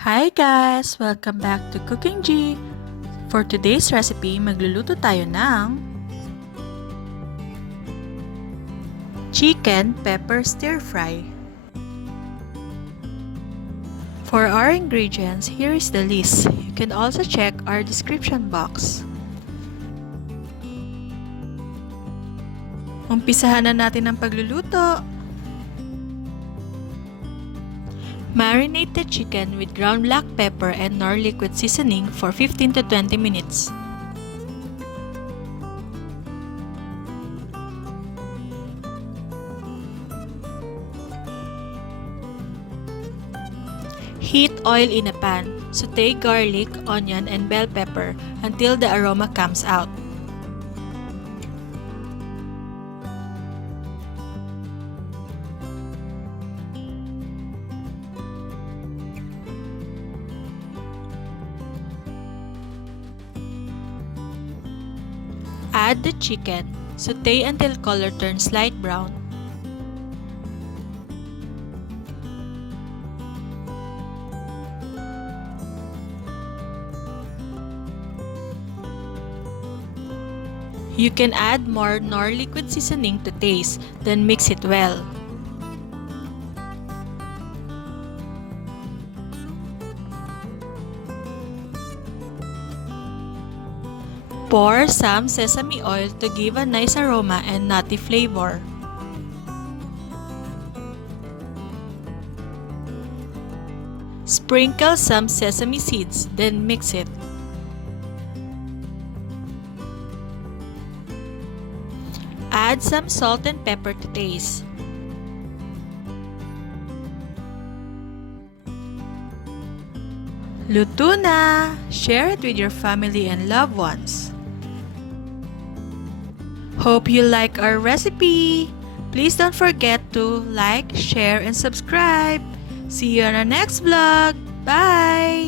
Hi guys! Welcome back to Cookingee! For today's recipe, magluluto tayo ng chicken pepper stir fry. For our ingredients, here is the list. You can also check our description box. Umpisahan na natin ang pagluluto. Marinate the chicken with ground black pepper and Knorr Liquid Seasoning for 15 to 20 minutes. Heat oil in a pan. Saute garlic, onion, and bell pepper until the aroma comes out. Add the chicken. Saute until color turns light brown. You can add more Knorr Liquid Seasoning to taste, then mix it well. Pour some sesame oil to give a nice aroma and nutty flavor. Sprinkle some sesame seeds, then mix it. Add some salt and pepper to taste. Luto na! Share it with your family and loved ones. Hope you like our recipe! Please don't forget to like, share, and subscribe. See you on our next vlog. Bye!